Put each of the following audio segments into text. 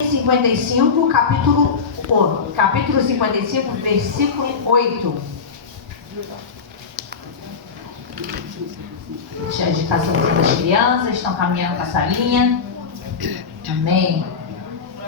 55, capítulo 55, versículo 8. Deixa a agitação das crianças, estão caminhando com a salinha. Amém.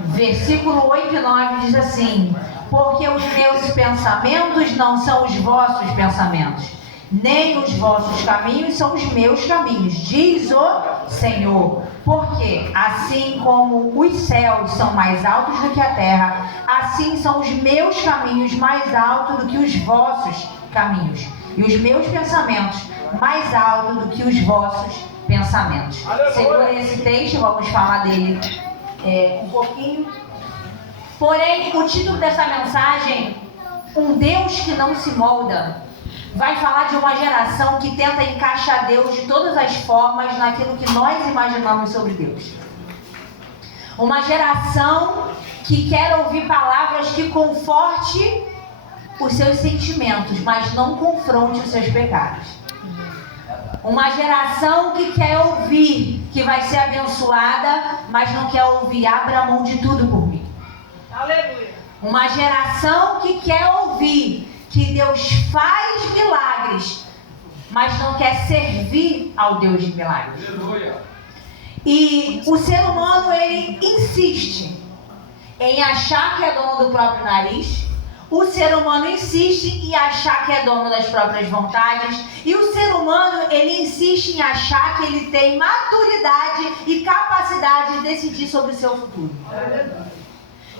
Versículo 8 e 9 diz assim: porque os meus pensamentos não são os vossos pensamentos, nem os vossos caminhos são os meus caminhos, diz o Senhor. Porque assim como os céus são mais altos do que a terra, assim são os meus caminhos mais altos do que os vossos caminhos, e os meus pensamentos mais altos do que os vossos pensamentos. Segura esse texto, vamos falar dele um pouquinho. Porém, o título dessa mensagem, um Deus que não se molda, vai falar de uma geração que tenta encaixar Deus de todas as formas naquilo que nós imaginamos sobre Deus. Uma geração que quer ouvir palavras que conforte os seus sentimentos, mas não confronte os seus pecados. Uma geração que quer ouvir que vai ser abençoada, mas não quer ouvir abra mão de tudo por mim. Aleluia. Uma geração que quer ouvir que Deus faz milagres, mas não quer servir ao Deus de milagres. Aleluia. E o ser humano, ele insiste em achar que é dono do próprio nariz. O ser humano insiste em achar que é dono das próprias vontades. E o ser humano, ele insiste em achar que ele tem maturidade e capacidade de decidir sobre o seu futuro.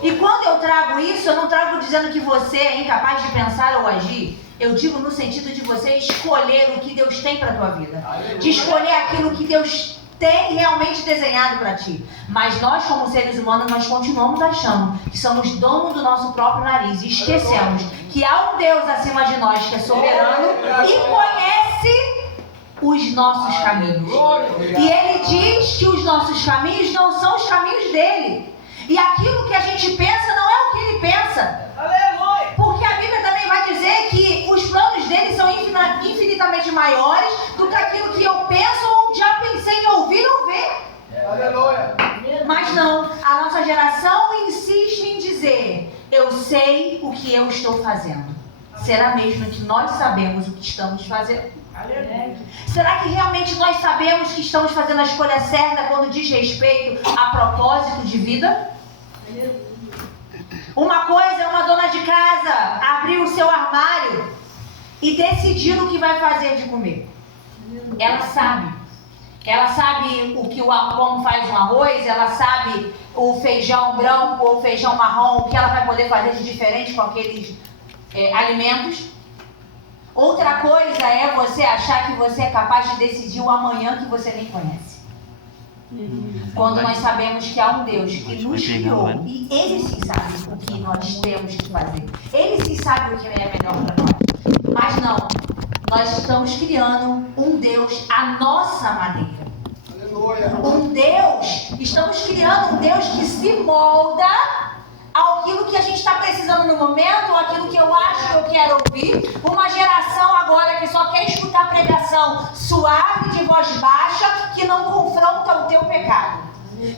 E quando eu trago isso, eu não trago dizendo que você é incapaz de pensar ou agir. Eu digo no sentido de você escolher o que Deus tem para a tua vida. De escolher aquilo que Deus tem realmente desenhado para ti. Mas nós, como seres humanos, nós continuamos achando que somos donos do nosso próprio nariz. E esquecemos que há um Deus acima de nós que é soberano e conhece os nossos caminhos. E Ele diz que os nossos caminhos não são os caminhos dele. E aquilo que a gente pensa não é o que ele pensa. Aleluia. Porque a Bíblia também vai dizer que os planos dele são infinitamente maiores do que aquilo que eu penso ou já pensei em ouvir ou ver. Aleluia. Mas não, a nossa geração insiste em dizer: eu sei o que eu estou fazendo. Será mesmo que nós sabemos o que estamos fazendo? Aleluia. Será que realmente nós sabemos que estamos fazendo a escolha certa quando diz respeito a propósito de vida? Uma coisa é uma dona de casa abrir o seu armário e decidir o que vai fazer de comer. Ela sabe como faz um arroz, ela sabe o feijão branco ou o feijão marrom, o que ela vai poder fazer de diferente com aqueles alimentos. Outra coisa é você achar que você é capaz de decidir o amanhã que você nem conhece. Quando nós sabemos que há um Deus que nos criou e Ele sim sabe o que nós temos que fazer. Ele sim sabe o que é melhor para nós. Mas não, nós estamos criando um Deus à nossa maneira. Estamos criando um Deus que se molda aquilo que a gente está precisando no momento, ou aquilo que eu acho que eu quero ouvir. Uma geração agora que só quer escutar pregação suave, de voz baixa, que não confronta o teu pecado,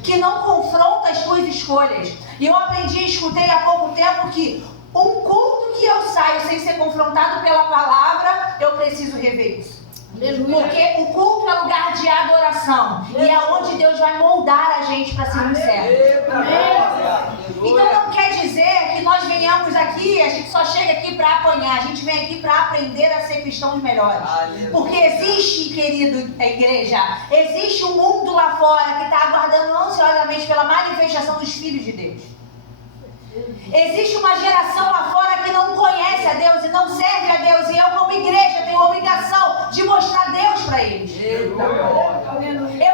que não confronta as tuas escolhas. E eu aprendi, escutei há pouco tempo que um culto que eu saio sem ser confrontado pela palavra, eu preciso rever isso. Porque o culto é lugar de adoração. E é onde Deus vai moldar a gente para sermos servos. Então não quer dizer que nós venhamos aqui, a gente só chega aqui para apanhar. A gente vem aqui para aprender a ser cristãos melhores. Porque existe, querido igreja, existe um mundo lá fora que está aguardando ansiosamente pela manifestação dos filhos de Deus. Existe uma geração lá fora que não conhece a Deus e não serve a Deus. E eu, como igreja, tenho a obrigação de mostrar Deus para eles. Eu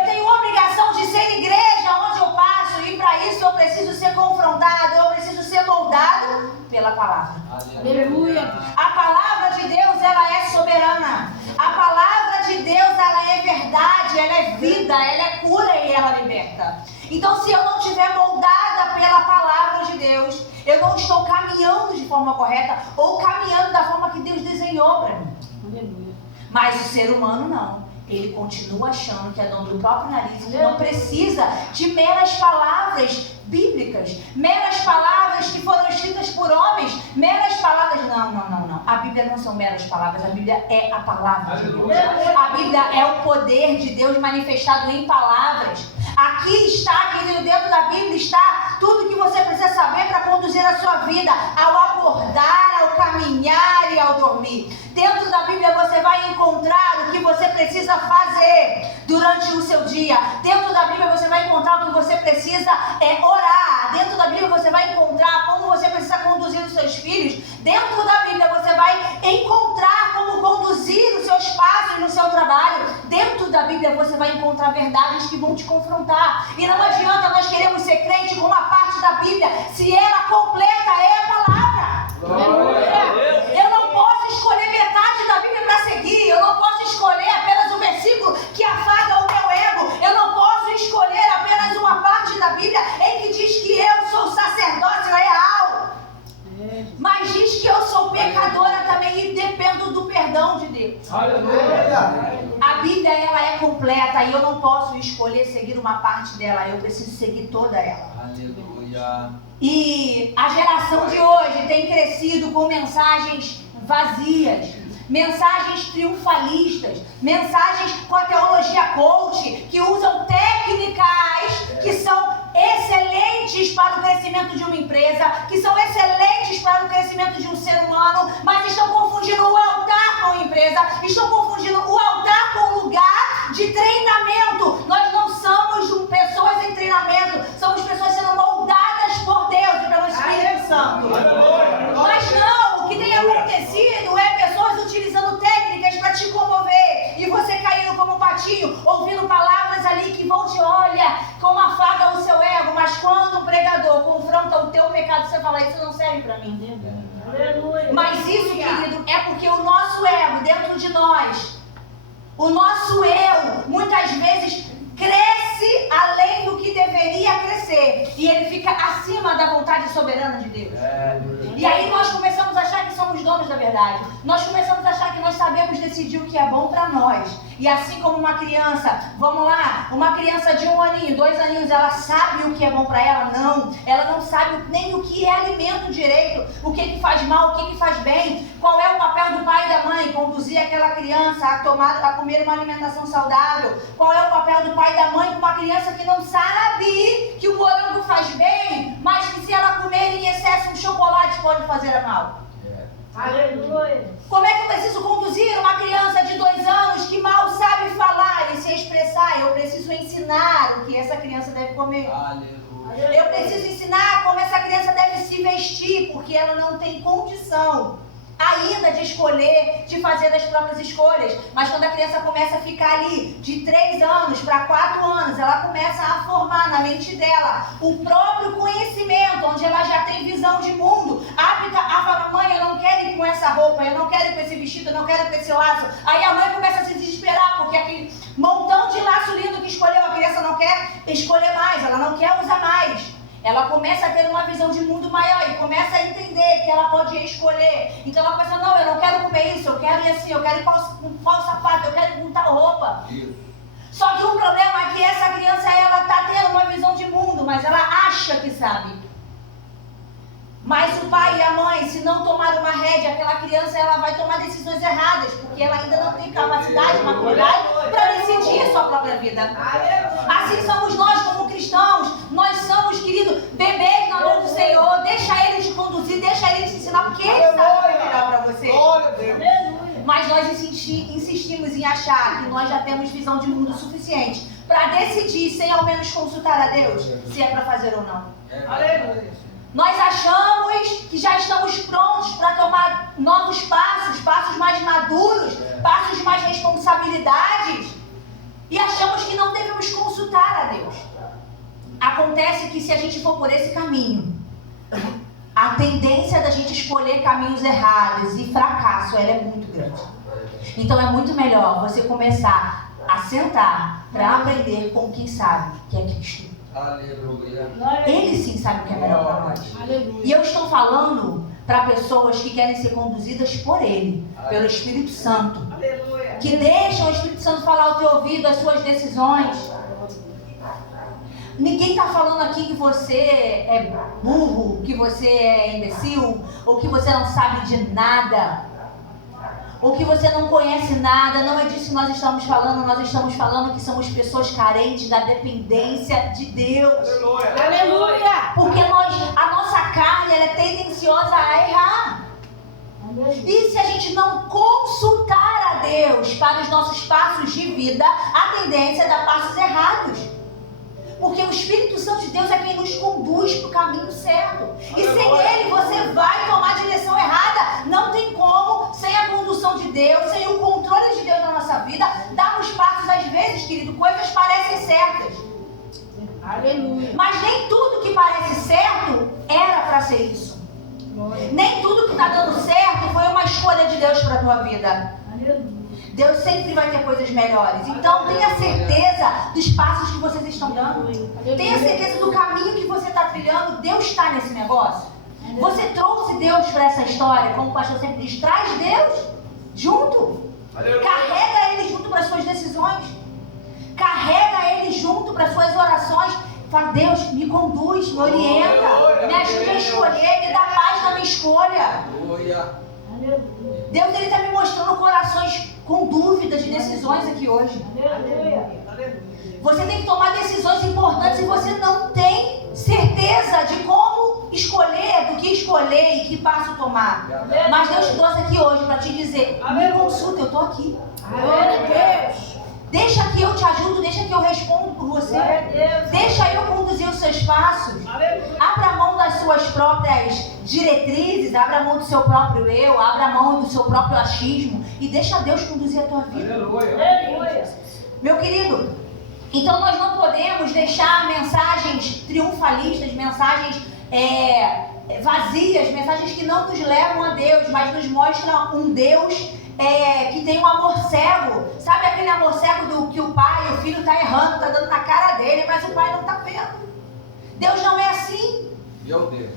tenho a obrigação de ser igreja onde eu passo. E para isso eu preciso ser confrontado, eu preciso ser moldado pela palavra. Aleluia. A palavra de Deus, ela é soberana. A palavra de Deus, ela é verdade, ela é vida, ela é cura e ela liberta. Então, se eu não estiver moldada pela palavra de Deus, eu não estou caminhando de forma correta ou caminhando da forma que Deus desenhou para mim. Aleluia. Mas o ser humano não. Ele continua achando que é dono do próprio nariz e não precisa de meras palavras bíblicas, meras palavras que foram escritas por homens, meras palavras. Não. A Bíblia não são meras palavras, a Bíblia é a palavra de Deus. A Bíblia é o poder de Deus manifestado em palavras. Aqui está, querido, dentro da Bíblia está tudo que você precisa saber para conduzir a sua vida, ao acordar, ao caminhar e ao dormir. Dentro da Bíblia você vai encontrar o que você precisa fazer durante o seu dia. Dentro da Bíblia você vai encontrar o que você precisa orar. Dentro da Bíblia você vai encontrar como você precisa conduzir os seus filhos. Dentro da Bíblia você vai encontrar como conduzir os seus passos no seu trabalho. Dentro da Bíblia você vai encontrar verdades que vão te confrontar. E não adianta nós queremos ser crente com uma parte da Bíblia se ela completa é a palavra. Eu não posso escolher metade da Bíblia para seguir. Eu não posso escolher apenas um versículo que afaga o meu ego. Eu não posso escolher apenas uma parte da Bíblia em que diz que eu sou sacerdote real, mas diz que eu sou pecadora também e dependo do perdão de Deus. A Bíblia ela é completa e eu não posso escolher seguir uma parte dela. Eu preciso seguir toda ela. Aleluia. E a geração de hoje tem crescido com mensagens vazias, mensagens triunfalistas, mensagens com a teologia coach, que usam técnicas que são excelentes para o crescimento de uma empresa, que são excelentes para o crescimento de um ser humano, mas estão confundindo o altar com a empresa, estão confundindo o altar com o lugar de treinamento. Nós não somos pessoas em treinamento, somos pessoas sendo moldadas por Deus e pelo Espírito Santo. Mas não, o que tem acontecido é pessoas utilizando técnicas para te comover e você caindo como um patinho, ouvindo palavras ali que vão te olhar como afaga o seu ego, mas quando um pregador confronta o teu pecado, você fala, isso não serve para mim. Mas isso, querido, é porque o nosso ego dentro de nós, o nosso eu, muitas vezes cresce além do que deveria crescer e ele fica acima da vontade soberana de Deus. E aí nós começamos a achar que somos donos da verdade. Nós começamos a achar que nós sabemos decidir o que é bom para nós. E assim como uma criança, vamos lá, uma criança de 1 aninho, 2 aninhos, ela sabe o que é bom para ela? Não. Ela não sabe nem o que é alimento direito, o que faz mal, o que faz bem. Qual é o papel do pai e da mãe? Conduzir aquela criança a comer uma alimentação saudável. Qual é o papel do pai e da mãe com uma criança que não sabe que o morango faz bem, mas que se ela comer em excesso um chocolate pode fazer mal? Aleluia. Como é que eu preciso conduzir uma criança de 2 anos que mal sabe falar e se expressar? Eu preciso ensinar o que essa criança deve comer. Aleluia. Eu preciso ensinar como essa criança deve se vestir, porque ela não tem condição ainda de escolher, de fazer as próprias escolhas. Mas quando a criança começa a ficar ali de 3 anos para 4 anos, ela começa a formar na mente dela o próprio conhecimento, onde ela já tem visão de mundo, apta a falar, mãe, eu não quero ir com essa roupa, eu não quero ir com esse vestido, eu não quero ir com esse laço. Aí a mãe começa a se desesperar, porque aquele montão de laço lindo que escolheu, a criança não quer escolher mais, ela não quer usar mais. Ela começa a ter uma visão de mundo maior e começa a entender que ela pode escolher. Então ela começa, não, eu não quero comer isso, eu quero ir assim, eu quero ir com qual sapato, eu quero ir com tal roupa. Isso. Só que o problema é que essa criança, ela está tendo uma visão de mundo, mas ela acha que sabe. Mas o pai e a mãe, se não tomar uma rédea, aquela criança ela vai tomar decisões erradas, porque ela ainda não tem capacidade, maturidade para decidir a sua própria vida. Assim somos nós como cristãos, nós somos, querido, bebês na mão do Senhor. Deixa Ele te conduzir, deixa Ele te ensinar, porque Ele sabe o que é melhor para você. Mas nós insistimos em achar que nós já temos visão de mundo suficiente para decidir, sem ao menos consultar a Deus, se é para fazer ou não. Aleluia. Nós achamos que já estamos prontos para tomar novos passos mais maduros, passos de mais responsabilidades, e achamos que não devemos consultar a Deus. Acontece que se a gente for por esse caminho, a tendência da gente escolher caminhos errados e fracasso, ela é muito grande. Então é muito melhor você começar a sentar para aprender com quem sabe, que é Cristo. Aleluia. Ele sim sabe o que é melhor para nós. Aleluia. E eu estou falando para pessoas que querem ser conduzidas por Ele, pelo Espírito Santo. Aleluia. Que deixam o Espírito Santo falar ao teu ouvido as suas decisões. Ninguém está falando aqui que você é burro, que você é imbecil, ou que você não sabe de nada, ou que você não conhece nada. Não é disso que nós estamos falando. Nós estamos falando que somos pessoas carentes da dependência de Deus. Aleluia! Aleluia! Porque a nossa carne, ela é tendenciosa a errar. E se a gente não consultar a Deus para os nossos passos de vida, a tendência é dar passos errados. Porque o Espírito Santo de Deus é quem nos conduz para o caminho certo. E sem Ele você vai tomar a direção errada. Não tem como, sem a condução de Deus, sem o controle de Deus na nossa vida, darmos passos, às vezes, querido, coisas parecem certas. Aleluia! Mas nem tudo que parece certo era para ser isso. Nem tudo que está dando certo foi uma escolha de Deus para a tua vida. Deus sempre vai ter coisas melhores. Então tenha certeza dos passos que vocês estão dando. Tenha certeza do caminho que você está trilhando. Deus está nesse negócio. Você trouxe Deus para essa história. Como o pastor sempre diz, traz Deus junto. Carrega Ele junto para as suas decisões. Carrega Ele junto para as suas orações. Fala, Deus, me conduz, me orienta, me ajuda a escolher, me dá paz na minha escolha. Deus, Ele está me mostrando corações com dúvidas de decisões aqui hoje. Você tem que tomar decisões importantes e você não tem certeza de como escolher, do que escolher e que passo tomar. Mas Deus trouxe aqui hoje para te dizer, me consulta, eu estou aqui. Deixa que eu te ajudo, deixa que eu respondo por você. Deixa eu conduzir os seus passos. Abra mão das suas próprias diretrizes, abra mão do seu próprio eu, abra mão do seu próprio achismo e deixa Deus conduzir a tua vida. Meu querido, então nós não podemos deixar mensagens triunfalistas, mensagens vazias, mensagens que não nos levam a Deus, mas nos mostram um Deus que tem um amor cego. Sabe aquele amor cego do que o pai, o filho está errando, está dando na cara dele, mas o pai não está vendo. Deus não é assim. Meu Deus.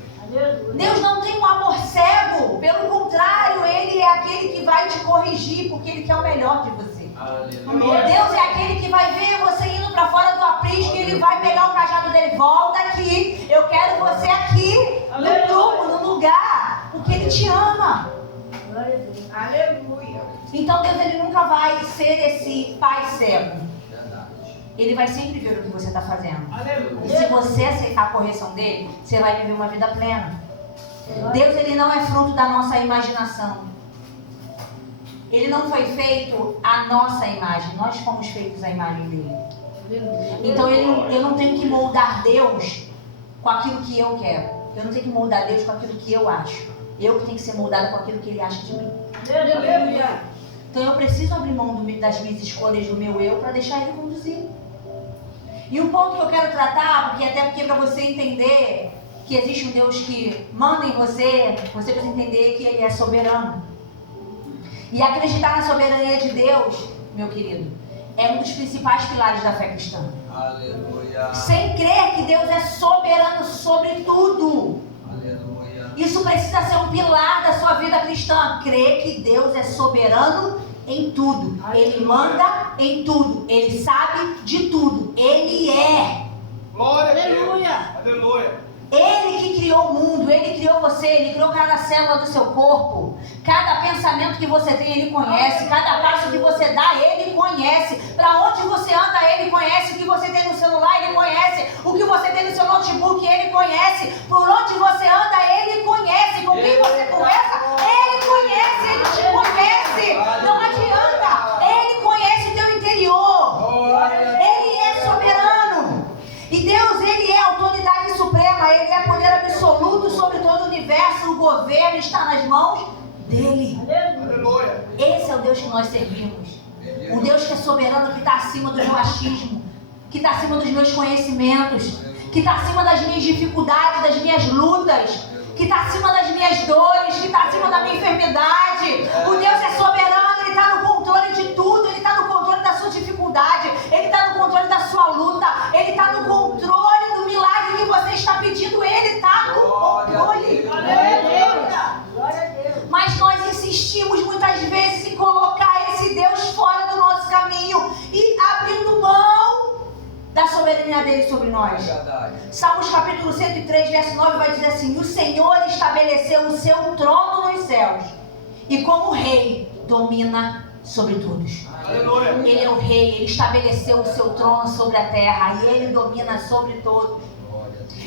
Deus não tem um amor cego. Pelo contrário, Ele é aquele que vai te corrigir, porque Ele quer o melhor de você. Aleluia. Deus é aquele que vai ver você indo para fora do aprisco e Ele vai pegar o cajado dele. Volta aqui, eu quero você aqui, no grupo, no lugar, porque Ele te ama. Aleluia! Então Deus, Ele nunca vai ser esse pai cego. Verdade. Ele vai sempre ver o que você está fazendo. Aleluia! E se você aceitar a correção dele, você vai viver uma vida plena. Deus, Ele não é fruto da nossa imaginação. Ele não foi feito à nossa imagem. Nós fomos feitos à imagem dele. Então eu não tenho que moldar Deus com aquilo que eu quero. Eu não tenho que moldar Deus com aquilo que eu acho. Eu que tenho que ser moldada com aquilo que Ele acha de mim. Aleluia! Então eu preciso abrir mão das minhas escolhas, do meu eu, para deixar Ele conduzir. E um ponto que eu quero tratar, porque para você entender que existe um Deus que manda em você, você precisa entender que Ele é soberano. E acreditar na soberania de Deus, meu querido, é um dos principais pilares da fé cristã. Aleluia. Sem crer que Deus é soberano sobre tudo. Aleluia. Isso precisa ser um pilar da sua vida cristã. Crer que Deus é soberano em tudo. Ele manda em tudo. Ele sabe de tudo. Ele é. Glória a Deus! Aleluia. Aleluia! Ele que criou o mundo, Ele criou você, Ele criou cada célula do seu corpo. Cada pensamento que você tem, Ele conhece. Cada passo que você dá, Ele conhece. Para onde você anda, Ele conhece. O que você tem no celular, Ele conhece. O que você tem no seu notebook, Ele conhece. Por onde você anda, Ele conhece. Com quem você conversa, Ele conhece. Ele te conhece. Não adianta. Ele conhece o teu interior. Ele é soberano. E Deus, Ele é autoridade suprema. Ele é poder absoluto sobre todo o universo. O governo está nas mãos dele. Aleluia! Esse é o Deus que nós servimos. O Deus que é soberano, que está acima do meu achismo, que está acima dos meus conhecimentos, que está acima das minhas dificuldades, das minhas lutas, que está acima das minhas dores, que está acima da minha enfermidade. O Deus é soberano, Ele está no controle de tudo. Ele está no controle da sua dificuldade, Ele está no controle da sua luta, Ele está no controle do milagre que você está pedindo. Ele está no controle. Mas nós insistimos muitas vezes em colocar esse Deus fora do nosso caminho e abrindo mão da soberania é dele sobre nós. Verdade. Salmos capítulo 103, verso 9 vai dizer assim: o Senhor estabeleceu o seu trono nos céus e como rei domina sobre todos. Aleluia. Ele é o rei, ele estabeleceu o seu trono sobre a terra e ele domina sobre todos.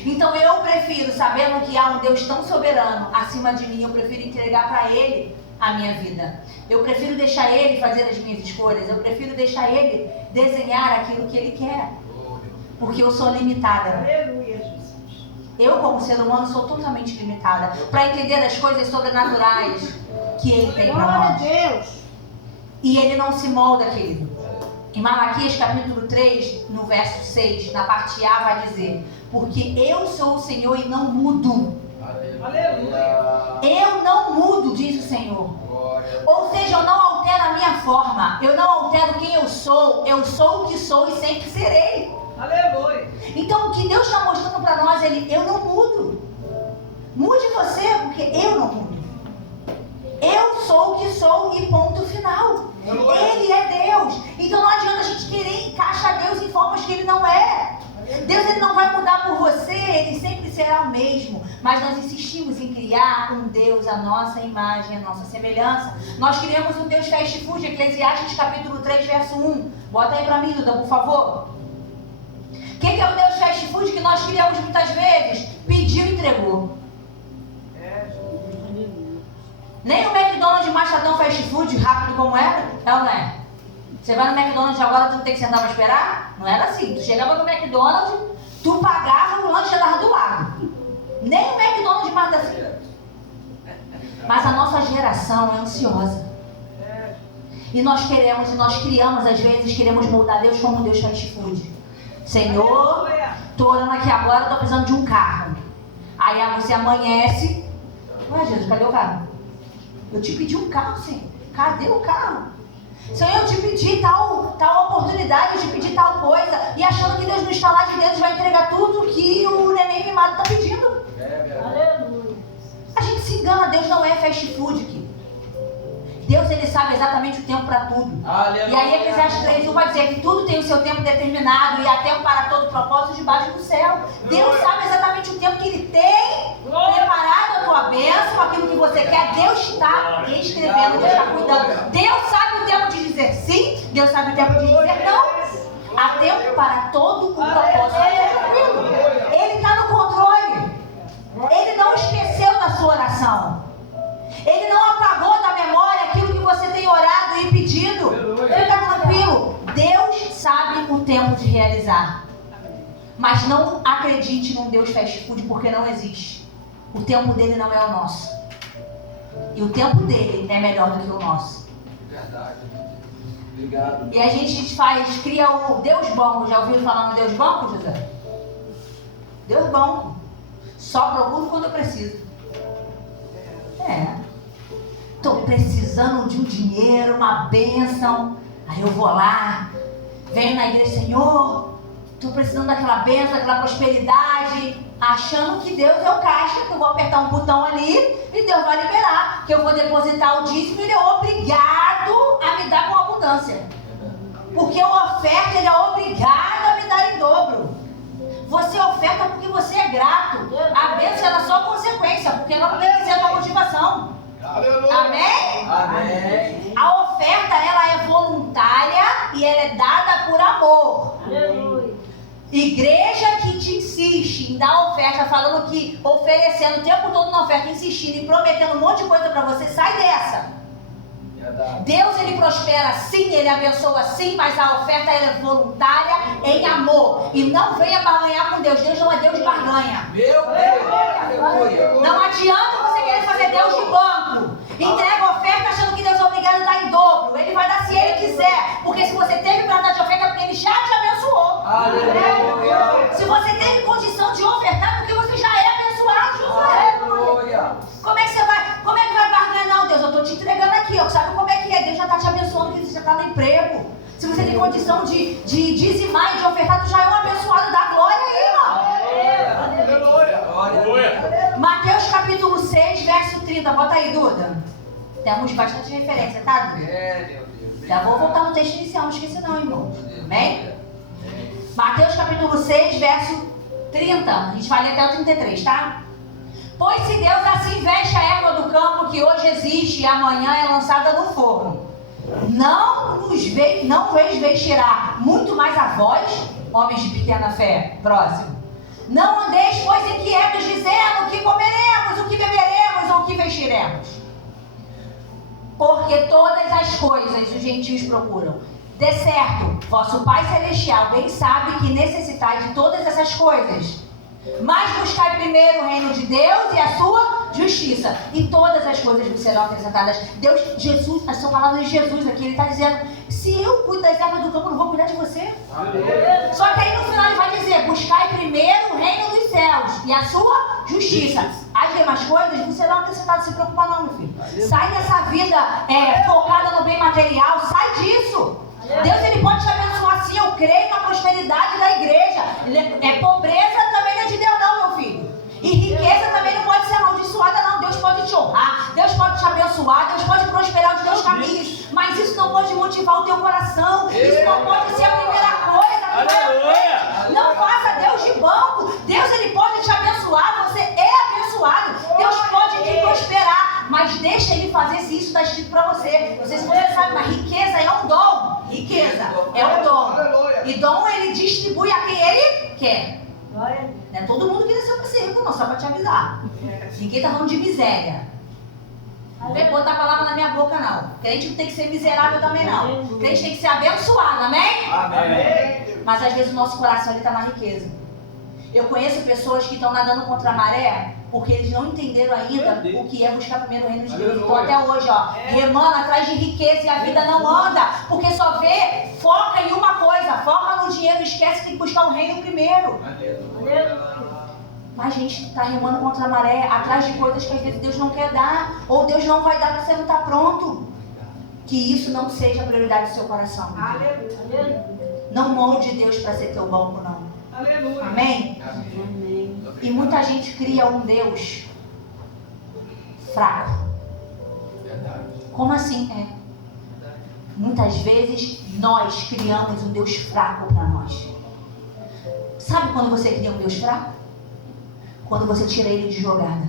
Então eu prefiro, sabendo que há um Deus tão soberano acima de mim, eu prefiro entregar para ele a minha vida. Eu prefiro deixar ele fazer as minhas escolhas. Eu prefiro deixar ele desenhar aquilo que ele quer. Porque eu sou limitada. Aleluia, Jesus. Eu, como ser humano, sou totalmente limitada para entender as coisas sobrenaturais que ele tem para Glória a nós. Deus. E ele não se molda, querido. Em Malaquias capítulo 3, no verso 6, na parte A, vai dizer: porque eu sou o Senhor e não mudo. Aleluia. Eu não mudo, diz o Senhor. Glória. Ou seja, eu não altero a minha forma. Eu não altero quem eu sou. Eu sou o que sou e sempre serei. Aleluia. Então, o que Deus está mostrando para nós, eu não mudo. Mude você, porque eu não mudo. Eu sou o que sou e ponto final. Ele é Deus. Então não adianta a gente querer encaixar Deus em formas que Ele não é. Deus ele não vai mudar por você, Ele sempre será o mesmo. Mas nós insistimos em criar um Deus à nossa imagem, à nossa semelhança. Nós criamos um Deus fast food, Eclesiastes capítulo 3, verso 1. Bota aí para mim, Duda, por favor. O que é o Deus fast food que nós criamos muitas vezes? Pediu e entregou. Nem o McDonald's mais tá tão fast food, rápido como era, é ou não é? Você vai no McDonald's agora, tu não tem que sentar para esperar? Não era assim. Tu chegava no McDonald's, tu pagava, o lanche já estava do lado. Nem o McDonald's mais dá assim. Mas a nossa geração é ansiosa. E nós queremos, e nós criamos, às vezes, queremos moldar Deus como Deus fast food. Senhor, tô orando aqui agora, tô precisando de um carro. Aí você amanhece. Ué, Jesus, cadê o carro? Eu te pedi um carro, Senhor. Cadê o carro? Senhor, eu te pedi tal oportunidade, eu te pedi tal coisa. E achando que Deus no estalar de dedos vai entregar tudo que o neném mimado está pedindo. Aleluia. A gente se engana, Deus não é fast food aqui. Deus, ele sabe exatamente o tempo para tudo. Aleluia. E aí Eclesiastes 3 vai dizer que tudo tem o seu tempo determinado e há tempo para todo propósito debaixo do céu. Deus sabe exatamente o tempo que ele tem preparado a tua bênção, aquilo que você quer. Deus está escrevendo, Deus está cuidando. Deus sabe o tempo de dizer sim, Deus sabe o tempo de dizer não. Há tempo para todo o propósito. Ele está no controle. Ele não esqueceu da sua oração. Ele não apagou da memória aquilo que você tem orado e pedido. Fica tranquilo. Deus sabe o tempo de realizar. Mas não acredite num Deus fast food, porque não existe. O tempo dele não é o nosso. E o tempo dele é melhor do que o nosso. Verdade. Obrigado. E a gente cria o Deus Banco. Já ouviu falar no Deus Banco, José? Deus Banco. Só procuro quando eu preciso. Estou precisando de um dinheiro, uma bênção. Aí eu vou lá, venho na igreja, Senhor, estou precisando daquela bênção, daquela prosperidade, achando que Deus é o caixa, que eu vou apertar um botão ali e Deus vai liberar, que eu vou depositar o dízimo e Ele é obrigado a me dar com abundância. Porque a oferta, Ele é obrigado a me dar em dobro. Você oferta porque você é grato. A bênção é só consequência, porque não tem que ser a tua motivação. Aleluia. Amém? Amém. A oferta, ela é voluntária e ela é dada por amor. Aleluia. Igreja que te insiste em dar oferta, falando que oferecendo o tempo todo na oferta, insistindo e prometendo um monte de coisa para você, sai dessa. Verdade. Deus, ele prospera sim, ele abençoa sim, mas a oferta ela é voluntária em amor. E não venha barganhar com Deus. Deus não é Deus de barganha. Meu Deus. Aleluia. Não adianta você querer fazer Deus de banco. Entrega a oferta achando que Deus é obrigado a dar em dobro. Ele vai dar se Ele quiser. Porque se você teve para dar de oferta, é porque Ele já te abençoou. Aleluia. Se você teve condição de ofertar, é porque você já é abençoado, José. Aleluia. Como é que vai barganhar? Não, Deus, eu estou te entregando aqui. Ó. Sabe como é que é? Deus já está te abençoando, que você já está no emprego. Se você tem condição de dizimar e de ofertar, tu já é um abençoado. Dá glória aí, irmão. Aleluia. Mateus capítulo 6, verso 30. Bota aí, Duda. Temos bastante referência, tá, Duda? Meu Deus. Já vou voltar no texto inicial, não esqueci não, irmão. Amém? Mateus capítulo 6, verso 30. A gente vai ler até o 33, tá? Pois se Deus assim veste a erva do campo que hoje existe e amanhã é lançada no forno, não vos vestirá muito mais a vós, homens de pequena fé. Próximo. Não andeis, pois, inquietos, dizendo o que comeremos, o que beberemos ou o que vestiremos. Porque todas as coisas os gentios procuram. De certo, vosso Pai Celestial bem sabe que necessitais de todas essas coisas. Mas buscai primeiro o reino de Deus e a sua justiça, e todas as coisas vos serão acrescentadas. Deus, Jesus, as são palavras de Jesus aqui, ele está dizendo: se eu cuido das ervas do campo, não vou cuidar de você. Amém. Só que aí no final ele vai dizer: buscai primeiro o reino dos céus e a sua justiça. As demais coisas não serão acrescentadas. Se preocupar não, meu filho. Sai dessa vida focada no bem material, sai disso. Deus, ele pode te abençoar sim, eu creio na prosperidade da igreja. Pobreza também não é de Deus não, meu filho. E riqueza também não pode ser amaldiçoada não. Deus pode te honrar, Deus pode te abençoar, Deus pode prosperar os teus caminhos. Mas isso não pode motivar o teu coração. Isso não pode ser a primeira coisa. Não faça Deus de banco. Deus, ele pode te abençoar, você é abençoado. Deus pode te prosperar, mas deixa ele fazer se isso está escrito para você. Não sei se você sabe, mas riqueza é um dom. Riqueza é um dom. E dom ele distribui a quem ele quer. Não é todo mundo que nasceu para ser rico, não, só para te avisar. Ninguém está falando de miséria. Não vem botar a palavra na minha boca, não. Crente não tem que ser miserável também, não. Crente tem que ser abençoado, amém? Amém. Mas às vezes o nosso coração está na riqueza. Eu conheço pessoas que estão nadando contra a maré porque eles não entenderam ainda o que é buscar primeiro o reino de Deus. Então até hoje, remando atrás de riqueza e a vida não anda, porque só foca em uma coisa, foca no dinheiro, esquece que tem que buscar o reino primeiro. Mas a gente está remando contra a maré, atrás de coisas que às vezes Deus não quer dar, ou Deus não vai dar porque você não está pronto. Que isso não seja a prioridade do seu coração. Não molde Deus para ser teu banco, não. Aleluia. Amém? Amém. E muita gente cria um Deus fraco. Como assim? Muitas vezes nós criamos um Deus fraco para nós. Sabe quando você cria um Deus fraco? Quando você tira ele de jogada.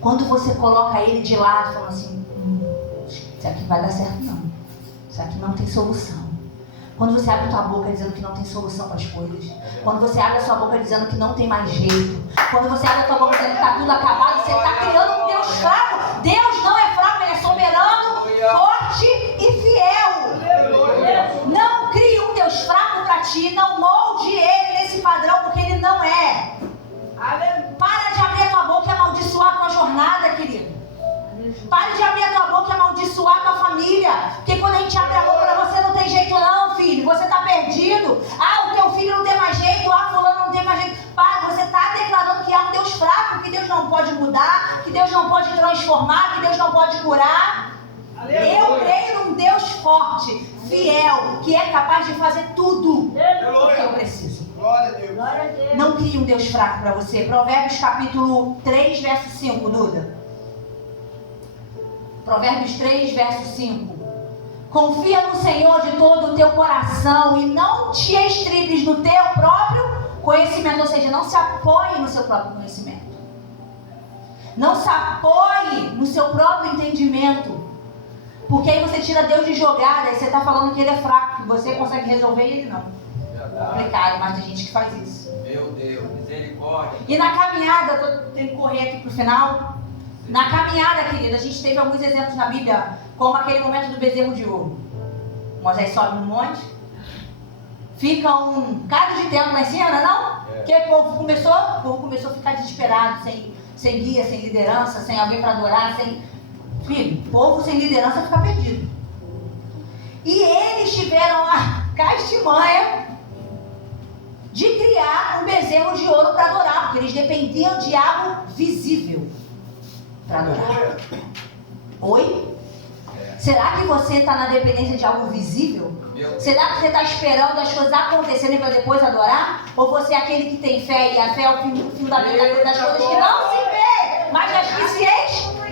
Quando você coloca ele de lado e fala assim: isso aqui vai dar certo não. Isso aqui não tem solução. Quando você abre a tua boca dizendo que não tem solução para as coisas. Quando você abre a sua boca dizendo que não tem mais jeito. Quando você abre a tua boca dizendo que está tudo acabado, você está criando um Deus fraco. Deus não é fraco, ele é soberano, forte e fiel. Não crie um Deus fraco para ti, não molde ele nesse padrão, porque ele não é. Para de abrir a tua boca e amaldiçoar a tua jornada, querido. Pare de abrir a tua boca e amaldiçoar a tua família. Porque quando a gente abre a boca para você, não tem jeito não, filho. Você está perdido. O teu filho não tem mais jeito. Fulano não tem mais jeito. Pai, você está declarando que há um Deus fraco, que Deus não pode mudar, que Deus não pode transformar, que Deus não pode curar. Eu creio num Deus forte, fiel, que é capaz de fazer tudo o que eu preciso. Glória a Deus. Não crie um Deus fraco para você. Provérbios capítulo 3, verso 5, Duda. Provérbios 3, verso 5. Confia no Senhor de todo o teu coração e não te estribes no teu próprio conhecimento. Ou seja, não se apoie no seu próprio conhecimento. Não se apoie no seu próprio entendimento. Porque aí você tira Deus de jogada e você está falando que ele é fraco, que você consegue resolver e ele não. Complicado, mas tem gente que faz isso. Meu Deus, misericórdia. E na caminhada, eu tenho que correr aqui pro final. Na caminhada, querida, a gente teve alguns exemplos na Bíblia, como aquele momento do bezerro de ouro. Moisés sobe no monte, fica um bocado de tempo lá em cima, não? Porque o povo começou a ficar desesperado, sem guia, sem liderança, sem alguém para adorar, Filho, povo sem liderança fica perdido. E eles tiveram a castimanha de criar um bezerro de ouro para adorar, porque eles dependiam de algo visível para adorar. Oi? Será que você está na dependência de algo visível? Será que você está esperando as coisas acontecerem para depois adorar? Ou você é aquele que tem fé e a fé é o fim da vida das coisas que não se vê, mas das que se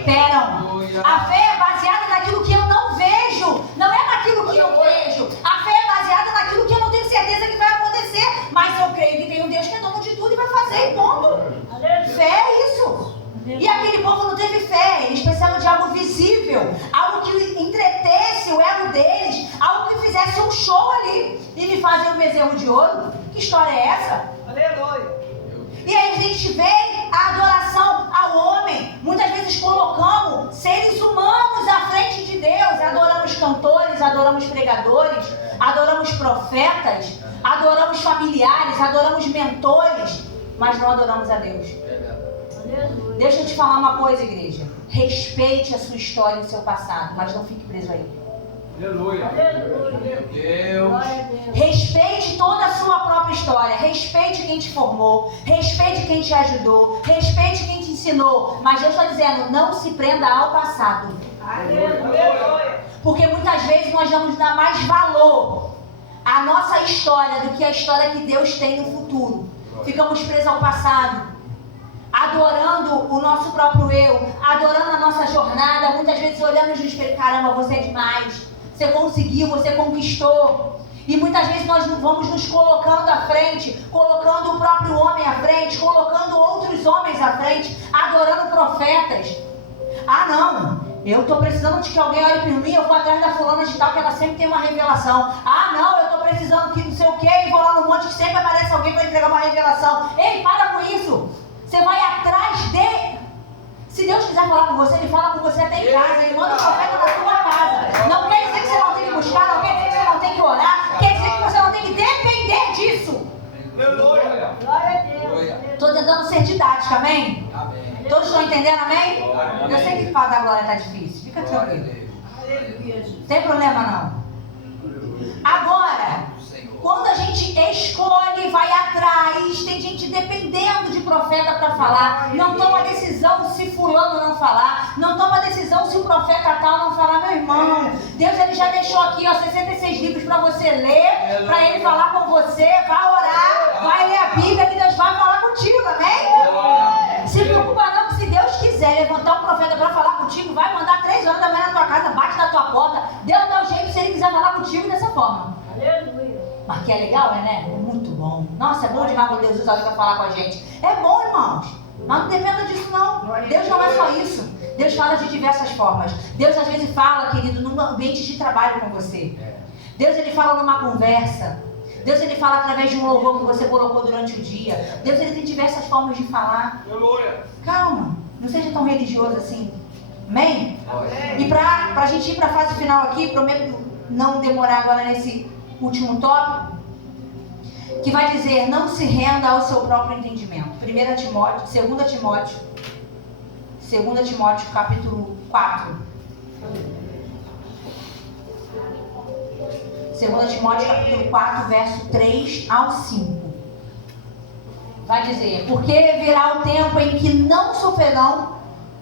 esperam? A fé é baseada naquilo que eu não vejo, não é naquilo que eu vejo. A fé é baseada naquilo que eu creio que tem um Deus que é dono de tudo e vai fazer, e ponto. Fé é isso. E aquele povo não teve fé, eles precisavam de algo visível, algo que entretesse o ego deles, algo que fizesse um show ali. E me fazem um bezerro de ouro? Que história é essa? Aleluia. E aí a gente vê a adoração ao homem. Muitas vezes colocamos seres humanos à frente de Deus. Adoramos cantores, adoramos pregadores, adoramos profetas, adoramos familiares, adoramos mentores, mas não adoramos a Deus. Deixa eu te falar uma coisa, igreja. Respeite a sua história e o seu passado, mas não fique preso a ele. Aleluia. Meu Deus. Respeite toda a sua própria história. Respeite quem te formou. Respeite quem te ajudou. Respeite quem te ensinou. Mas Deus está dizendo, não se prenda ao passado. Aleluia. Porque muitas vezes nós vamos dar mais valor à nossa história do que a história que Deus tem no futuro. Ficamos presos ao passado, adorando o nosso próprio eu, adorando a nossa jornada, muitas vezes olhando no espelho, caramba, você é demais, você conseguiu, você conquistou. E muitas vezes nós vamos nos colocando à frente, colocando o próprio homem à frente, colocando outros homens à frente, adorando profetas. Ah não, eu estou precisando de que alguém olhe por mim, eu vou atrás da fulana de tal, que ela sempre tem uma revelação. Ah não, eu estou precisando que não sei o que, e vou lá no monte que sempre aparece alguém para entregar uma revelação. Ei, para com isso. Você vai atrás dele. Se Deus quiser falar com você, Ele fala com você até em casa. Ele manda o profeta na sua casa. Não quer dizer que você não tem que buscar, não quer dizer que você não tem que orar, quer dizer que você não tem que depender disso. Aleluia. Glória a Deus. Estou tentando ser didática, amém? Amém. Todos estão entendendo, amém? Amém. Eu sei que falar da glória está difícil, fica tranquilo. Aleluia. Não tem problema não. Agora, quando a gente escolhe, vai atrás, tem gente dependendo de profeta para falar, não toma decisão se fulano não falar, não toma decisão se o profeta tal não falar. Meu irmão, Deus ele já deixou aqui 66 livros para você ler, para Ele falar com você, vai orar, vai ler a Bíblia que Deus vai falar contigo, amém? Se preocupa não, que se Deus quiser levantar um profeta para falar contigo, vai mandar 3 horas da manhã na tua casa, bate na tua porta, Deus dá o jeito se Ele quiser falar contigo dessa forma. Aleluia. Mas que é legal, né? É muito bom. Nossa, é bom demais quando Deus usa alguém para falar com a gente. É bom, irmãos. Mas não dependa disso, não. Deus não é só isso. Deus fala de diversas formas. Deus às vezes fala, querido, num ambiente de trabalho com você. Deus ele fala numa conversa. Deus ele fala através de um louvor que você colocou durante o dia. Deus ele tem diversas formas de falar. Aleluia. Calma. Não seja tão religioso assim. Amém? Amém. E para a gente ir para a fase final aqui, prometo não demorar agora nesse último tópico, que vai dizer, não se renda ao seu próprio entendimento. 2 Timóteo capítulo 4. 2 Timóteo capítulo 4, verso 3 ao 5. Vai dizer, porque virá o tempo em que não sofrerão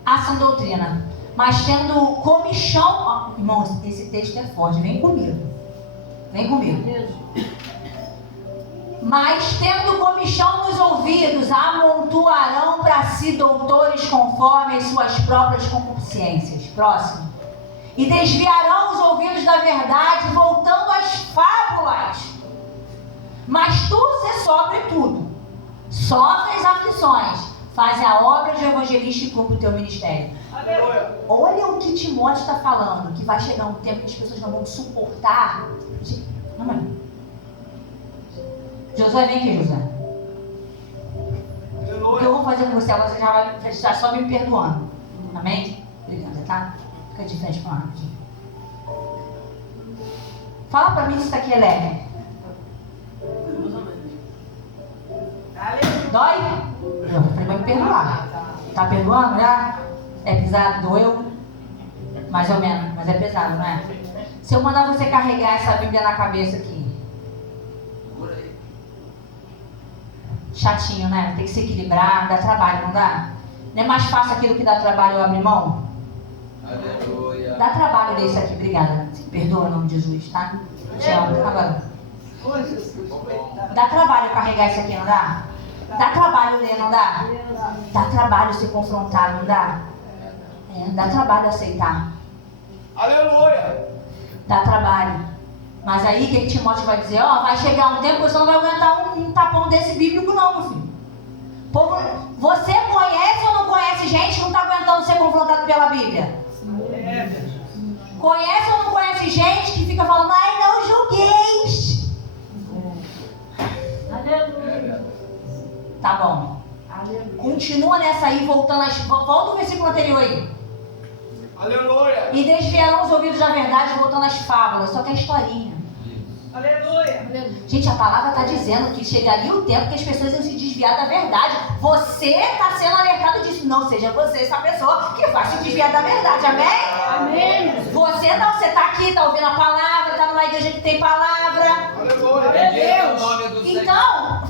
a sã doutrina, mas tendo comichão... Irmãos, esse texto é forte, vem comigo. Vem comigo. Mas tendo comichão nos ouvidos, amontoarão para si doutores conforme as suas próprias concupiscências. Próximo. E desviarão os ouvidos da verdade, voltando às fábulas. Mas tu se sobre tudo. Sofres aflições. Faz a obra de evangelista e cumpre o teu ministério. Aleluia. Olha o que Timóteo está falando, que vai chegar um tempo que as pessoas não vão suportar. Não, mãe. Josué, vem aqui, Josué. O que eu vou fazer com você agora, você já vai estar só me perdoando. Amém? Obrigada, tá? Fica de frente para lá. Fala para mim se isso aqui é leve. Dói? Eu falei, vai me perdoar. Tá perdoando já? É pesado? Doeu? Mais ou menos, mas é pesado, não é? Se eu mandar você carregar essa Bíblia na cabeça aqui. Chatinho, né? Tem que se equilibrar, dá trabalho, não dá? Não é mais fácil aquilo que dá trabalho eu abrir mão? Aleluia. Dá trabalho ler isso aqui, obrigada. Se perdoa em nome de Jesus, tá? Te amo, agora. Dá trabalho carregar isso aqui, não dá? Dá trabalho ler, não dá? Dá trabalho se confrontar, não dá? Dá trabalho aceitar. Aleluia. Dá trabalho. Mas aí que Timóteo vai dizer, ó, vai chegar um tempo que você não vai aguentar um tapão desse bíblico não, meu filho. Povo, você conhece ou não conhece gente que não está aguentando ser confrontado pela Bíblia? Conhece ou não conhece gente que fica falando, ai, não julgueis? Aleluia. Tá bom. Aleluia. Continua nessa aí, voltando volta o versículo anterior aí. Aleluia. E desviarão os ouvidos da verdade, voltando às fábulas, só que é historinha. Aleluia. Gente, a palavra está dizendo que chegaria o tempo que as pessoas iam se desviar da verdade. Você está sendo alertado disso. Não seja você essa pessoa que vai se desviar da verdade. Amém? Amém. Você não, você está aqui, está ouvindo a palavra, está numa igreja que tem palavra. Aleluia. Bendito é o nome do Senhor. Então,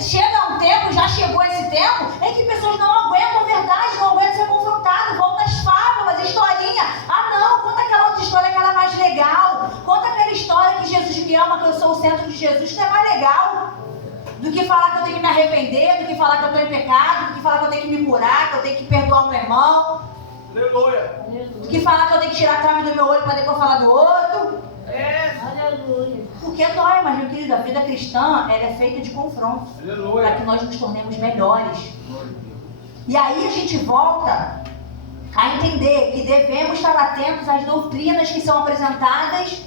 chega um tempo, já chegou esse tempo, em que pessoas não aguentam a verdade, não aguentam ser confrontadas, vão nas fábulas, historinha. Ah não, conta aquela outra história que era mais legal. Conta aquela história que Jesus me ama, que eu sou o centro de Jesus, que é mais legal. Do que falar que eu tenho que me arrepender, do que falar que eu estou em pecado, do que falar que eu tenho que me curar, que eu tenho que perdoar o meu irmão. Aleluia. Do que falar que eu tenho que tirar a trave do meu olho para depois falar do outro. Aleluia. Porque dói, mas meu querido, a vida cristã, ela é feita de confronto. Aleluia. Para que nós nos tornemos melhores. E aí a gente volta a entender que devemos estar atentos às doutrinas que são apresentadas.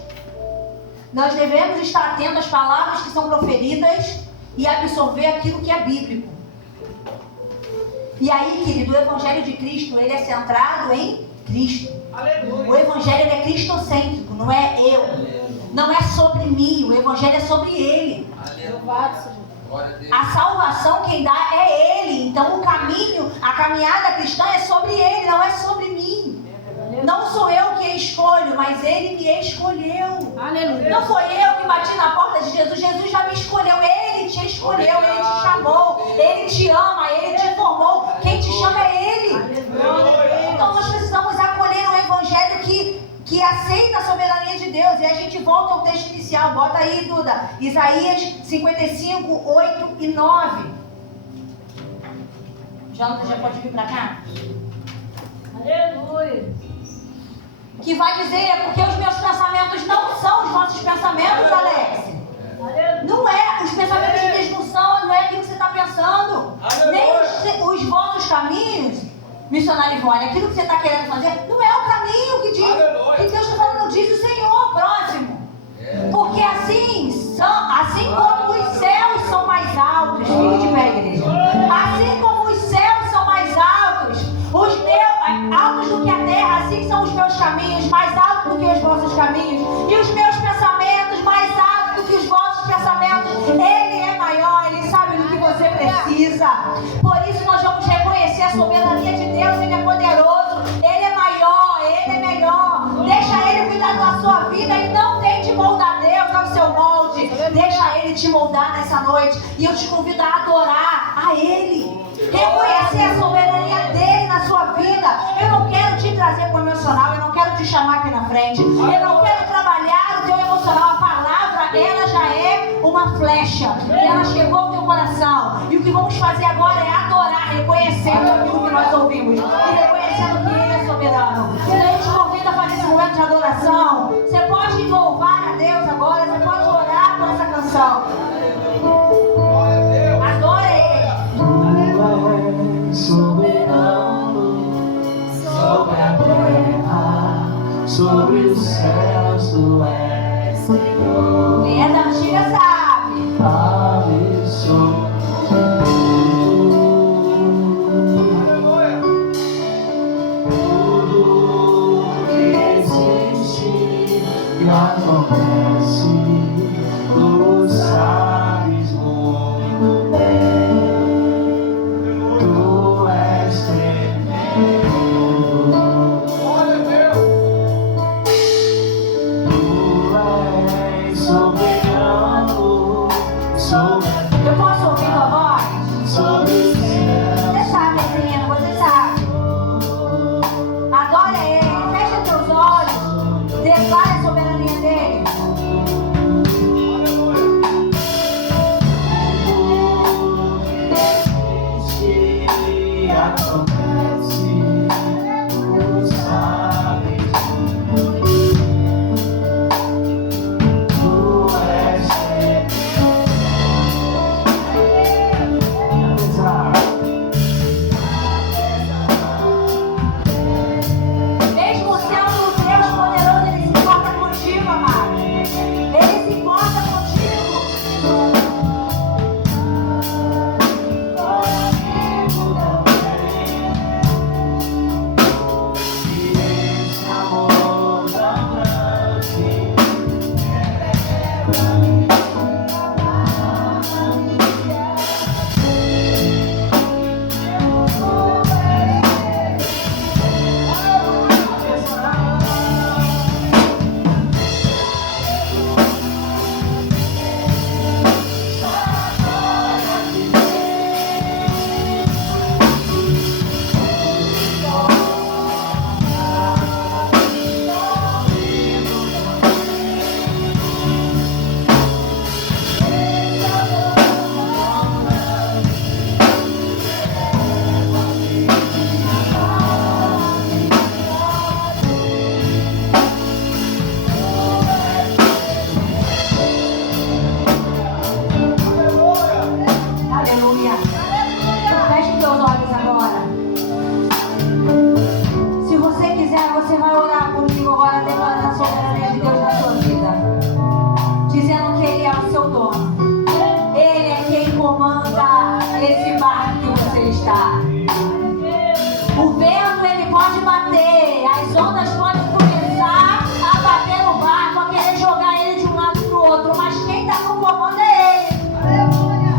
Nós devemos estar atentos às palavras que são proferidas e absorver aquilo que é bíblico. E aí, querido, o Evangelho de Cristo, ele é centrado em Cristo. Aleluia. O Evangelho ele é cristocêntrico, não é eu. Não é sobre mim, o Evangelho é sobre Ele. Louvado seja. Glória a Deus. A salvação quem dá é Ele. Então o caminho, a caminhada cristã é sobre Ele, não é sobre mim. Não sou eu que escolho, mas Ele me escolheu. Aleluia. Não foi eu que bati na porta de Jesus. Jesus já me escolheu. Ele te escolheu, Ele te chamou, Ele te ama, Ele te formou. Quem te chama é Ele. Aleluia. Então nós precisamos acolher um Evangelho que aceita a soberania de Deus. E a gente volta ao texto inicial. Bota aí, Duda. Isaías 55, 8 e 9. Jonathan já pode vir para cá? Aleluia. Que vai dizer, é porque os meus pensamentos não são os vossos pensamentos, Alex. Aleluia. Não é, os pensamentos de Deus não é aquilo que você está pensando. Nem os vossos caminhos, missionário Ivone, aquilo que você está querendo fazer, não é o caminho que diz, que Deus está falando, diz o Senhor, próximo. Porque assim como os céus são mais altos, fique de pé, igreja. Assim como os céus são mais altos, altos do que a terra, assim são os meus caminhos, mais altos do que os vossos caminhos, e os meus pensamentos mais altos do que os vossos pensamentos. Ele é maior, Ele sabe do que você precisa. Por isso nós vamos reconhecer a soberania de Deus. Ele é poderoso, Ele é maior, Ele é melhor. Deixa Ele cuidar da sua vida e não tente moldar Deus ao seu molde. Deixa Ele te moldar nessa noite. E eu te convido a adorar a Ele, reconhecer a soberania dEle na sua vida. Eu não quero te trazer para o emocional, eu não quero te chamar aqui na frente, eu não quero trabalhar o teu emocional. A palavra, ela já é uma flecha e ela chegou ao teu coração. E o que vamos fazer agora é adorar, reconhecendo aquilo que nós ouvimos e reconhecendo que Ele é soberano. Então eu te convido a fazer esse momento de adoração. Você pode louvar a Deus agora, você pode orar por essa canção. Adora Ele. Soberano sobre a terra, sobre os céus, tu és Senhor. Quem é da antiga sabe. Absoluto. Tudo que existe e acontece, tu sabes muito bem. Tu és tremendo. Tu és soberano sobre Eu posso ouvir tua voz? sobre os céus. Você sabe, menino, você sabe. Adora Ele, fecha teus olhos, declara a soberania dEle. Existe, acontece, tu sabes muito bem. Tu lugar. O vento ele pode bater, as ondas podem começar a bater no barco, a querer jogar ele de um lado para o outro, mas quem está no comando é ele.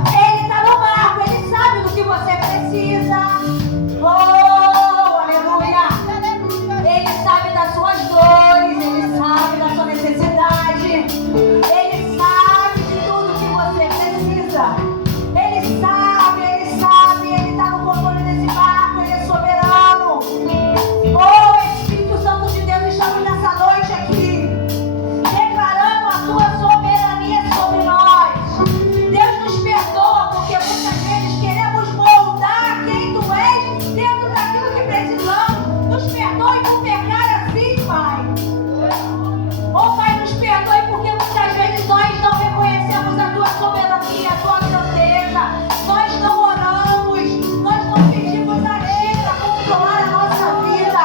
Ele está no barco, ele sabe do que você precisa. Oh, aleluia! Ele sabe das suas dores, ele sabe da sua necessidade, ele sabe de tudo que você precisa. Ele sabe, ele está no controle desse barco, ele é soberano. Oh, Espírito Santo de Deus, estamos nessa noite aqui, declarando a tua soberania sobre nós. Deus nos perdoa, porque muitas vezes queremos moldar quem tu és dentro daquilo que precisamos. Nos perdoe por pecar assim, Pai. Oh, Pai, nos perdoe porque muitas vezes nós não reconhecemos a tua soberania, a tua grandeza. Nós não oramos, nós não pedimos a Ti para controlar a nossa vida.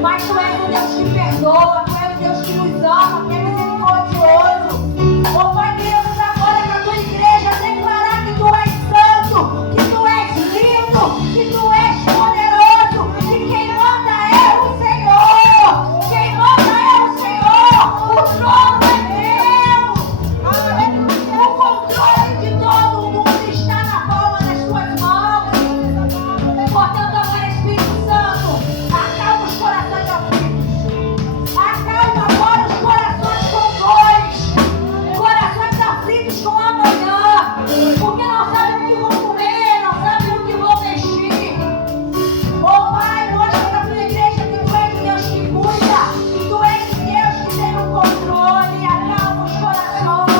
Mas Tu és o Deus que perdoa, Tu és o Deus que nos ama, que é misericordioso. Oh, Pai, queremos agora que a Tua igreja declarar que Tu és santo, que Tu és lindo, que Tu és poderoso. E quem manda é o Senhor. Quem manda é o Senhor. O trono é Deus. O controle de todo o mundo está na palma das Tuas mãos. Portanto, agora, Espírito Santo, acalma os corações aflitos. Acalma agora os corações com dores. Corações aflitos com amanhã. Porque não sabem o que vão comer, não sabem o que vão vestir. Oh, Pai, mostra para a Tua igreja que Tu és o Deus que cuida. Tu és o Deus que tem o controle. Acalma os corações.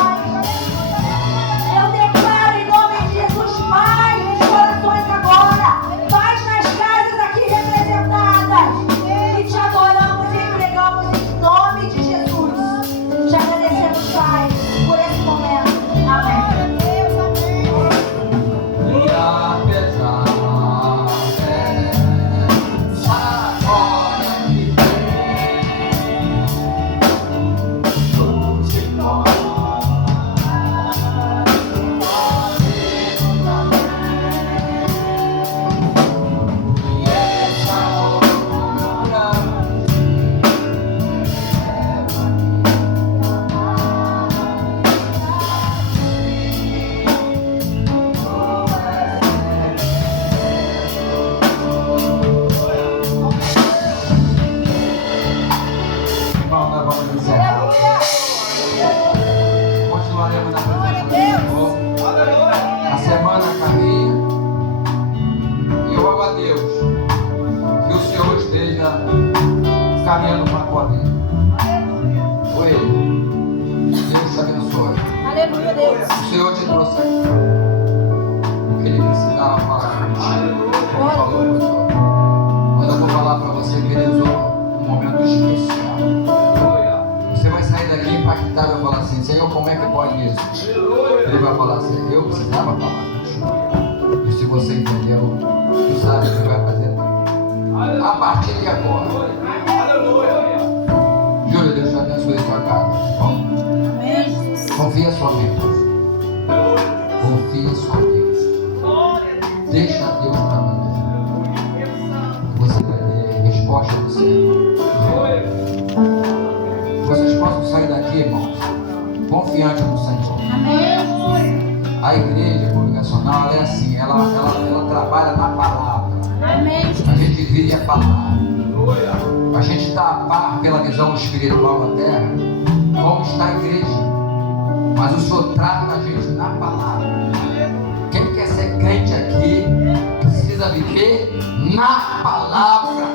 Eu declaro em nome de Jesus, paz nos corações agora. Paz nas casas aqui representadas. E Te adoramos e entregamos em nome de Jesus. Te agradecemos, Pai, por esse momento. Amém. E apesar dessa hora que e essa loucura irmão, nós vamos encerrar. Continuaremos na presença do Senhor. A semana caminha. E eu rogo a Deus que o Senhor esteja caminhando para a tua vida. Oi, Deus te abençoe. Aleluia, Deus. O Senhor te trouxe aqui porque Ele precisava falar contigo. Como falou, pastor. Mas eu vou falar para você, queridos, um momento especial. Você vai sair daqui impactado e vai falar assim: Senhor, como é que pode isso? Ele vai falar assim: eu precisava falar contigo. E se você entendeu, tu sabe o que vai fazer a partir de agora. Júlio, Deus te abençoe a sua casa. Bom? Confia só em Deus. Confia só em Deus. Deixa Deus trabalhar. Você vai ter resposta do céu. Vocês possam sair daqui, irmãos, confiantes no Senhor. A igreja congregacional, ela é assim, ela trabalha na palavra. A gente vive a palavra. A gente está a par pela visão espiritual da terra, como está a igreja. Mas o Senhor trata a gente na palavra. Quem quer ser crente aqui precisa viver na palavra,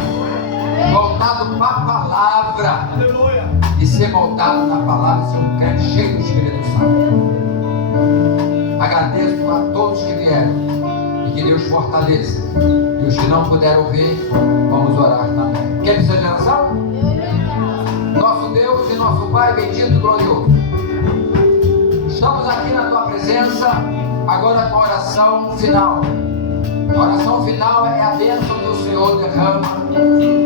voltado para a palavra, e ser voltado na palavra e ser um crente cheio do Espírito Santo. Agradeço a todos que vieram e que Deus fortaleça. E os que não puderam ver, vamos orar também. Quer dizer geração? Nosso Deus e nosso Pai bendito e glorioso, estamos aqui na Tua presença agora com a oração final. A oração final é a bênção do Senhor derrama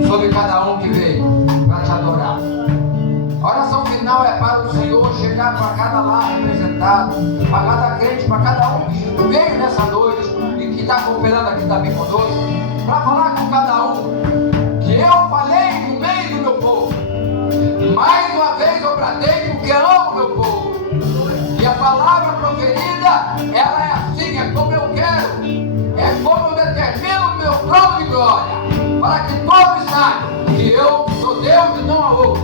sobre cada um que veio para Te adorar. A oração final é para o Senhor chegar para cada lar representado, para cada crente, para cada um que veio nessa noite e que está cooperando aqui também conosco, para falar com cada um, que eu falei no meio do meu povo. Mais uma vez eu bradei porque amo o meu povo. E a palavra proferida, ela é assim, é como eu quero. É como eu determino o meu trono de glória. Para que todos saibam que eu sou Deus e não há outro.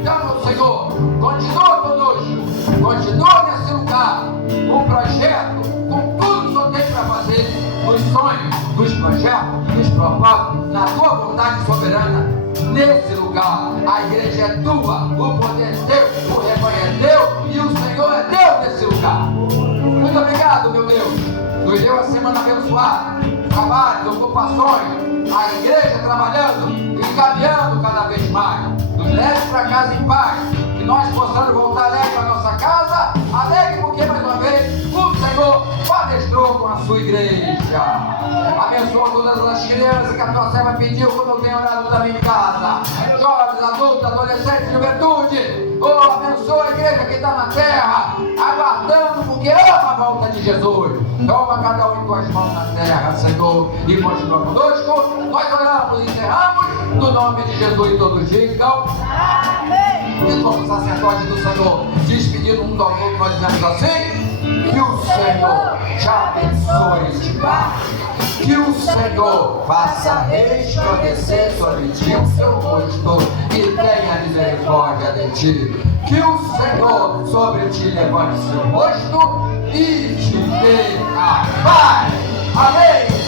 Então, meu Senhor, continua conosco. Continua nesse lugar. Com o projeto, com tudo que o Senhor tem para fazer. Nos sonhos, nos projetos, nos propósitos, na tua vontade soberana. Nesse lugar, a igreja é tua, o poder é teu, o rebanho é teu e o Senhor é Deus nesse lugar. Muito obrigado, meu Deus. Nos deu a semana abençoada, trabalhos, ocupações, a igreja trabalhando e caminhando cada vez mais. Nos leve para casa em paz, que nós possamos voltar alegre para nossa casa, alegre porque mais uma vez o Senhor palestrou com a sua igreja. Abençoa todas as crianças que a tua serva pediu, como eu tenho orado também em casa. Jovens, adultos, adolescentes, juventude. Oh, abençoa a igreja que está na terra, aguardando porque ama a volta de Jesus. Toma cada um em tuas mãos na terra, Senhor, e continua conosco. Nós oramos e encerramos no nome de Jesus e todos digam. Amém. E como sacerdote do Senhor, despedindo um do outro, nós dizemos assim: que o Senhor te abençoe e te guarde. Que o Senhor faça resplandecer sobre ti o seu rosto e tenha misericórdia de ti. Que o Senhor sobre ti levante seu rosto e te dê a paz. Amém.